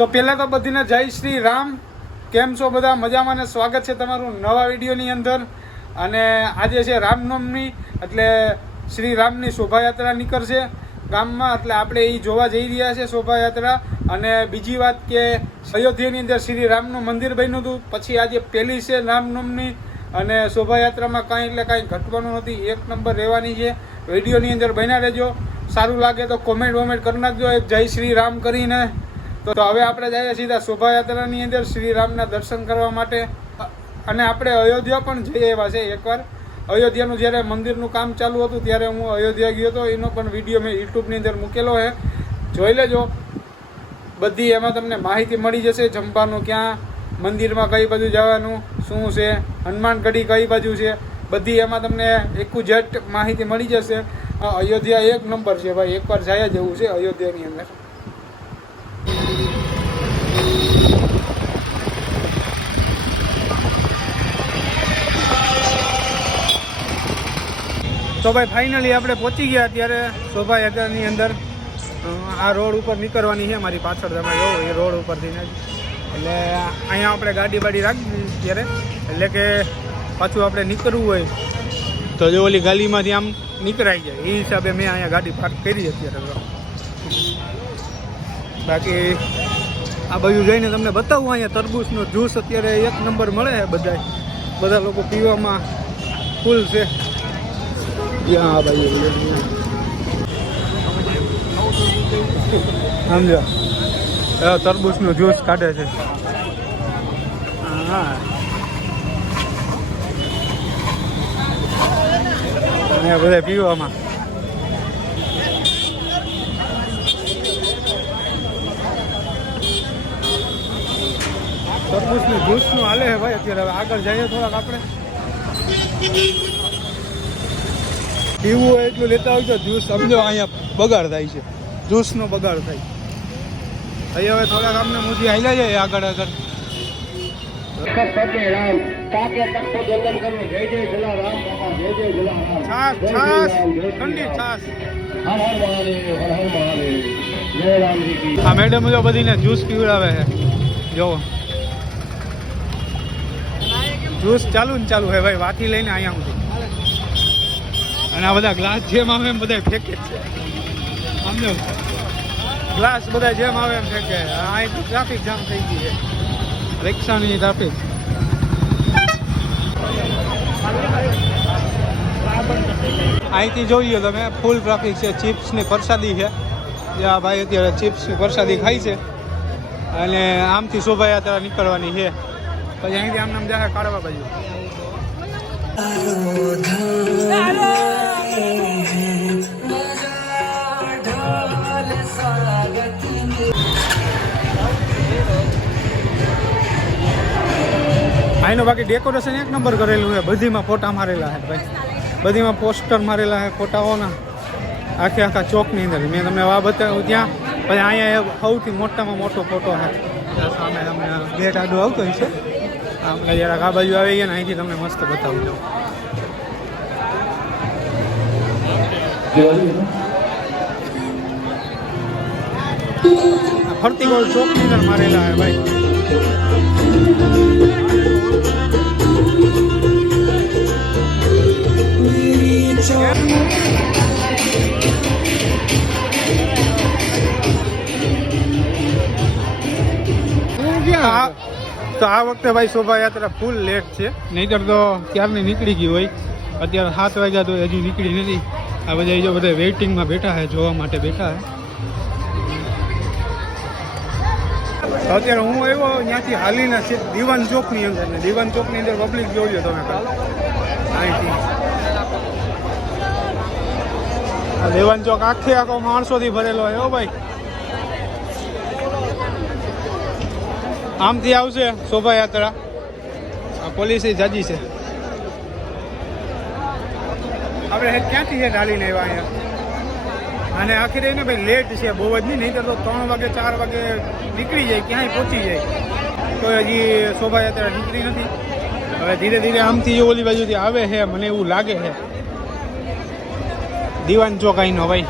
તો પહેલાં તો બધીને જય શ્રી રામ. કેમ છો બધા? મજામાં ને સ્વાગત છે તમારું નવા વિડીયોની અંદર. અને આજે છે રામનવમી, એટલે શ્રી રામની શોભાયાત્રા નીકળશે ગામમાં, એટલે આપણે એ જોવા જઈ રહ્યા છે શોભાયાત્રા. અને બીજી વાત કે અયોધ્યાની અંદર શ્રી રામનું મંદિર બન્યું હતું, પછી આજે પહેલી છે રામનવમી અને શોભાયાત્રામાં કાંઈ એટલે કાંઈ ઘટવાનું નથી, એક નંબર રહેવાની છે. વિડીયોની અંદર બન્યા રહેજો. સારું લાગે તો કોમેન્ટ વોમેન્ટ કરી નાખજો એક જય શ્રી રામ કરીને. તો હવે આપણે જઈએ સીધા શોભાયાત્રાની અંદર શ્રી રામના દર્શન કરવા માટે. અને આપણે અયોધ્યા પણ જઈ આવ્યા છે એકવાર. અયોધ્યાનું જ્યારે મંદિરનું કામ ચાલુ હતું ત્યારે હું અયોધ્યા ગયો હતો, એનો પણ વિડીયો મેં યુટ્યુબની અંદર મૂકેલો છે, જોઈ લેજો. બધી એમાં તમને માહિતી મળી જશે, જમવાનું ક્યાં, મંદિરમાં કઈ બાજુ જવાનું, શું છે, હનુમાનગઢી કઈ બાજુ છે, બધી એમાં તમને એકુઝેટ માહિતી મળી જશે. અયોધ્યા એક નંબર છે ભાઈ, એકવાર જાય જવું છે અયોધ્યાની અંદર. તો ભાઈ ફાઇનલી આપણે પહોંચી ગયા અત્યારે શોભાયાત્રાની અંદર. આ રોડ ઉપર નીકળવાની છે મારી પાછળ, તમે જોવો એ રોડ ઉપરથી ને. એટલે અહીંયા આપણે ગાડી બાડી રાખી ત્યારે, એટલે કે પાછું આપણે નીકળવું હોય તો જો ઓલી ગાડીમાંથી આમ નીકળાઈ જાય, એ હિસાબે મેં અહીંયા ગાડી પાર્ક કરી અત્યારે. બાકી આ બાજુ જઈને તમને બતાવું, અહીંયા તરબૂચનો જ્યુસ અત્યારે એક નંબર મળે છે. બધા લોકો પીવામાં ફૂલ છે. હા ભાઈ સમજો, તરબૂચનો જ્યુસ કાઢે છે. હા અહીંયા બધા પીવામાં. તરબૂચનું જ્યુસનું હાલે છે ભાઈ અત્યારે. હવે આગળ જઈએ થોડાક આપણે. પીવું હોય એટલું લેતા હોય તો જ્યુસ સમજો અહીંયા બગાડ થાય છે, જ્યુસનો બગાડ થાય. અહીં હવે થોડાક અમને મૂજી હાલ્યા જાય આગળ આગળ. છાસ છાસ ઠંડી છાસ. આ મેડમ જો બધીને જ્યુસ પીવડાવે છે, જોવો જ્યુસ ચાલુ ને ચાલુ હે ભાઈ, વાથી લઈને અહીંયા સુધી. અને આ બધા ગ્લાસ જેમ આવે એમ બધા ફેંકે છે, સમજો ગ્લાસ બધા જેમ આવે એમ ફેંકે. અહીંથી ટ્રાફિક જામ થઈ ગઈ છે, રિક્ષાની ટ્રાફિક. અહીંથી જોઈએ તમે ફૂલ ટ્રાફિક છે. ચિપ્સની પ્રસાદી છે, જ્યાં ભાઈ અત્યારે ચિપ્સની પ્રસાદી ખાય છે. અને આમથી શોભાયાત્રા નીકળવાની છે, પછી અહીંથી આમ નામ જાય કાઢવા બાજુ. અહીંનો બાકી ડેકોરેશન એક નંબર કરેલું છે. બધીમાં ફોટા મારેલા છે ભાઈ, બધીમાં પોસ્ટર મારેલા છે ફોટાઓના, આખા ચોકની અંદર. મેં તમને આ બતાવ્યું ત્યાં. પછી અહીંયા સૌથી મોટામાં મોટો ફોટો છે, સામે તમને ગેટ આડો આવતો હોય છે. આપણે જરાક આ બાજુ આવી ગયા ને અહીંથી તમને મસ્ત બતાવું છું. ફરતી ગોળ ચોકની અંદર મારેલા છે ભાઈ. તો આ વખતે ભાઈ શોભાયાત્રા ફૂલ લેટ છે, નહીંતર તો ક્યારની નીકળી ગઈ હોય. અત્યારે 7 વાગ્યા તો હજી નીકળી નથી. આ બધા જો બધા વેઇટિંગમાં બેઠા છે, જોવા માટે બેઠા છે. અત્યારે હું આવ્યો ત્યાંથી હાલીને છે દીવાન ચોકની અંદર, ને દીવાન ચોકની અંદર પબ્લિક જોઈ લો તમે. અહીંથી આ દીવાન ચોક આખો માણસોથી ભરેલો હોય. હો ભાઈ, આમથી આવશે શોભાયાત્રા. આ પોલીસ જાજી છે. આપણે ક્યાંથી છે ઢાલીને આવ્યા અહીંયા. અને આખી રહીને ભાઈ લેટ છે બહુ જ નહીં તો 3 વાગે 4 વાગે નીકળી જાય, ક્યાંય પહોંચી જાય. તો હજી શોભાયાત્રા નીકળી નથી. હવે ધીરે ધીરે આમથી ઓલી બાજુથી આવે છે, મને એવું લાગે છે. દીવાન ચોક અહીંનો ભાઈ.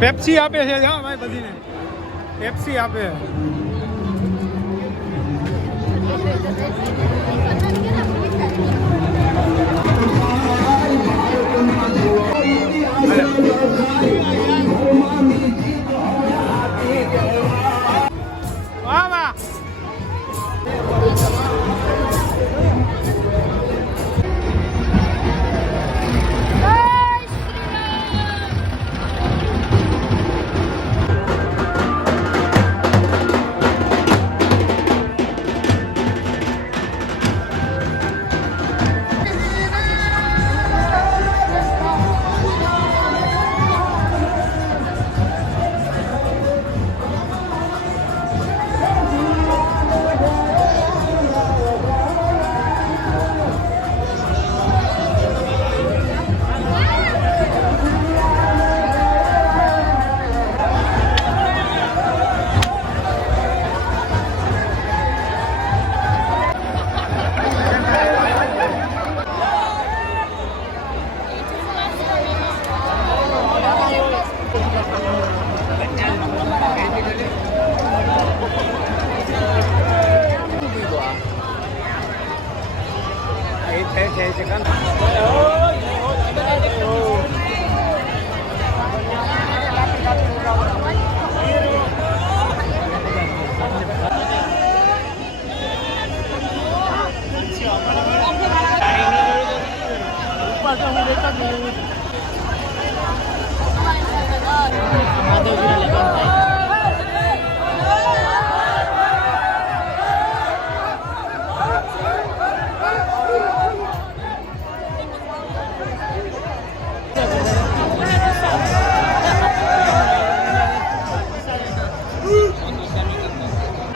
પેપ્સી આપે છે હા ભાઈ બધીને પેપ્સી આપે વાહ વાહ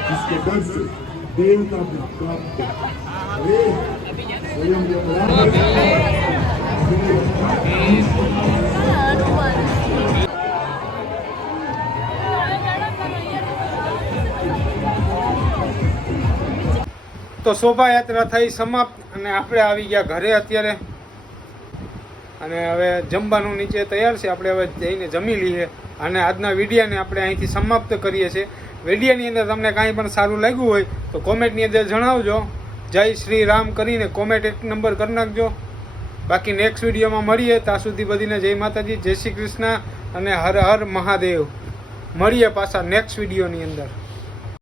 जिसके डर से देव का प्राप्त તો શોભાયાત્રા થઈ સમાપ્ત અને આપણે આવી ગયા ઘરે અત્યારે અને હવે જમવાનું નીચે તૈયાર છે. આપણે હવે જઈને જમી લઈએ અને આજના વિડીયોને આપણે અહીંથી સમાપ્ત કરીએ છીએ. વિડીયોની અંદર તમને કાંઈ પણ સારું લાગ્યું હોય તો કોમેન્ટની અંદર જણાવજો. જય શ્રી રામ કરીને કોમેન્ટ એક નંબર કરી નાખજો. બાકી નેક્સ્ટ વિડીયોમાં મળીએ. ત્યાં સુધી બધીને જય માતાજી, જય શ્રી કૃષ્ણ અને હર હર મહાદેવ. મળીએ પાછા નેક્સ્ટ વિડીયોની અંદર.